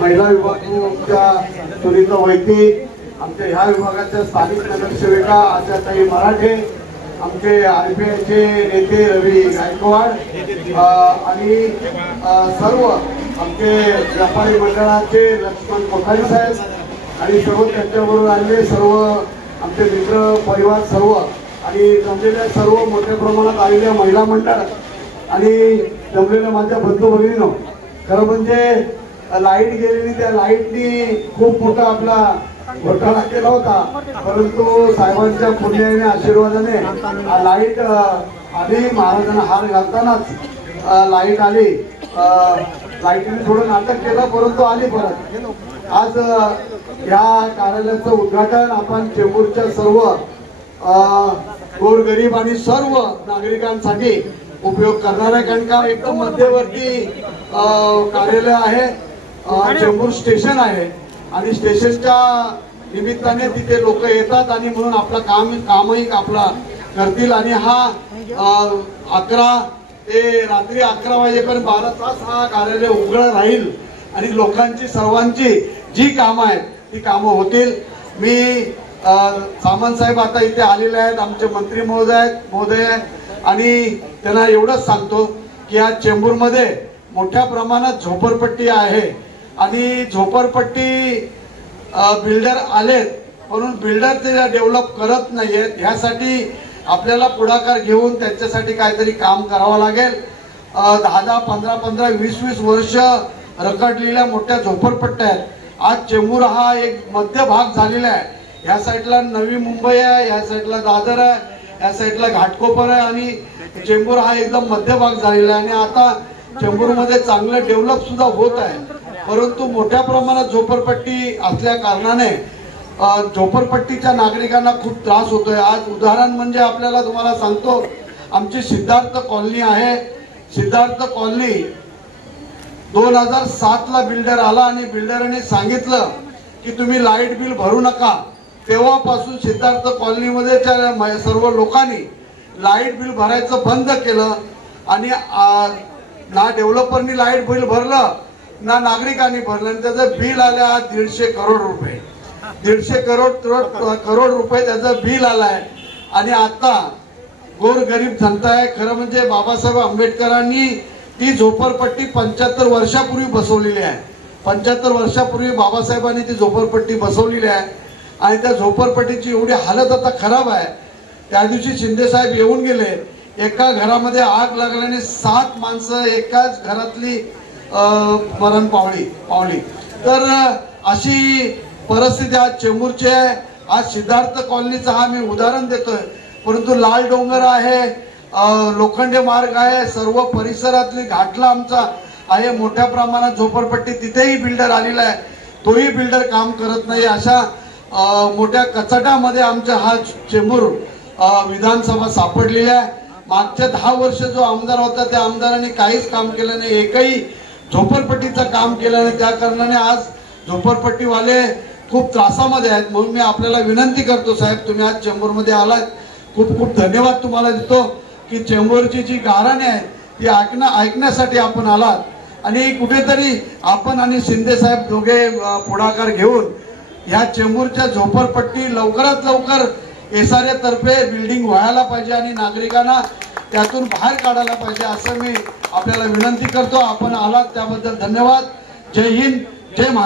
महिला विभागाच्या सुनीता वैती, आमच्या ह्या विभागाच्या स्थानिक नगरसेविका आशाताई मराठे, आमचे आरपीआयचे नेते रवी गायकवाड आणि सर्व आमचे व्यापारी मंडळाचे लक्ष्मण कोठारी साहेब आणि सर्व त्यांच्याबरोबर आलेले सर्व आमचे मित्र परिवार सर्व आणि जमलेल्या सर्व मोठ्या प्रमाणात आलेल्या महिला मंडळ आणि जमलेल्या माझ्या बंधू भगिनींनो, खरं म्हणजे लाईट गेलेली, त्या लाईटनी खूप मोठा आपला घोटाळा केला होता, परंतु साहेबांच्या पुण्याने आशीर्वादाने लाईट आली. महाराजांना हार घालतानाच लाईट आली. लाईटने थोडं नाटक केलं परंतु आली परत. आज या कार्यालयाचं उद्घाटन आपण चेंबूरच्या सर्व गोरगरीब आणि सर्व नागरिकांसाठी उपयोग करणार आहे, कारण का एकदम मध्यवर्ती कार्यालय आहे. चेंबूर स्टेशन आहे आणि स्टेशनच्या निमित्ताने तिथे लोक येतात आणि म्हणून आपलं कामही आपला करतील. आणि हा 11 ते रात्री 11 वाजेपर्यंत 12 तास हा कार्यालय उघडं राहील आणि लोकांची सर्वांची जी कामं आहेत ती कामं होतील. मी सामंत साहेब आता इथे आलेले आहेत, आमचे मंत्री महोदय आणि त्यांना एवढंच सांगतो की या चेंबूरमध्ये मोठ्या प्रमाणात झोपडपट्टी आहे आणि झोपडपट्टी बिल्डर आलेत म्हणून बिल्डर ते डेव्हलप करत नाहीयेत. ह्यासाठी आपल्याला पुढाकार घेऊन त्यांच्यासाठी काहीतरी काम करावं लागेल. 10-10, 15-15, 20-20 वर्ष रखडलेल्या मोठ्या झोपडपट्ट्या आहेत. आज चेंबूर हा एक मध्य भाग झालेला आहे. ह्या साईडला नवी मुंबई आहे, ह्या साईडला दादर आहे, ह्या साईडला घाटकोपर आहे आणि चेंबूर हा एकदम मध्य भाग झालेला आहे. आणि आता चेंबूरमध्ये चांगलं डेव्हलप सुद्धा होत आहे, परंतु मोठ्या प्रमाणात झोपडपट्टी असल्या कारणाने झोपडपट्टीच्या नागरिकांना खूप त्रास होतोय. आज उदाहरण म्हणजे आपल्याला तुम्हाला सांगतो, आमची सिद्धार्थ कॉलनी आहे. सिद्धार्थ कॉलनी 2007 ला बिल्डर आला आणि बिल्डरने सांगितलं की तुम्ही लाईट बिल भरू नका. तेव्हापासून सिद्धार्थ कॉलनीमध्ये सर्व लोकांनी लाईट बिल भरायचं बंद केलं आणि ना डेव्हलपरनी लाईट बिल भरलं ना नागरिकांनी भरलं आणि त्याचं बिल आलं 150 करोड रुपये. 150 करोड रुपये त्याचं बिल आलंय. आणि आता गोरगरीब जनता आहे. खरं म्हणजे बाबासाहेब आंबेडकरांनी ती झोपडपट्टी 75 वर्षापूर्वी बसवलेली आहे. 75 वर्षापूर्वी बाबासाहेबांनी ती झोपडपट्टी बसवलेली आहे आणि त्या झोपडपट्टीची एवढी हालत आता खराब आहे. त्या दिवशी शिंदे साहेब येऊन गेले, एका घरामध्ये आग लागल्याने 7 माणसं एकाच घरातली मरण पावली. तर अशी परिस्थिती आज चेंबूरची आहे. आज सिद्धार्थ कॉलनीचा हा मी उदाहरण देतोय, परंतु लाल डोंगर आहे, लोखंडे मार्ग आहे, सर्व परिसरातली घाटला आमचा आहे, मोठ्या प्रमाणात झोपडपट्टी, तिथेही बिल्डर आलेला आहे, तोही बिल्डर काम करत नाही. अशा मोठ्या कचटामध्ये आमचा हा चेंबूर विधानसभा सापडलेली आहे. मागच्या 10 वर्ष जो आमदार होता त्या आमदारांनी काहीच काम केलं नाही, एकही झोपडपट्टीचं काम केलं नाही. त्या कारणाने आज झोपडपट्टीवाले खूप त्रासामध्ये आहेत. म्हणून मी आपल्याला विनंती करतो, साहेब तुम्ही आज चेंबूरमध्ये आलात, खूप खूप धन्यवाद तुम्हाला देतो की चेंबूरची जी गाऱ्हाणे आहे ती ऐकण्यासाठी आपण आलात आणि कुठेतरी आपण आणि शिंदे साहेब दोघे पुढाकार घेऊन ह्या चेंबूरच्या झोपडपट्टी लवकरात लवकर SRA तर्फे बिल्डिंग व्हायला पाहिजे आणि नागरिकांना त्यातून बाहेर काढायला पाहिजे असं मी आपल्याला विनंती करतो. आपण आलात त्याबद्दल धन्यवाद. जय हिंद, जय महाराष्ट्र.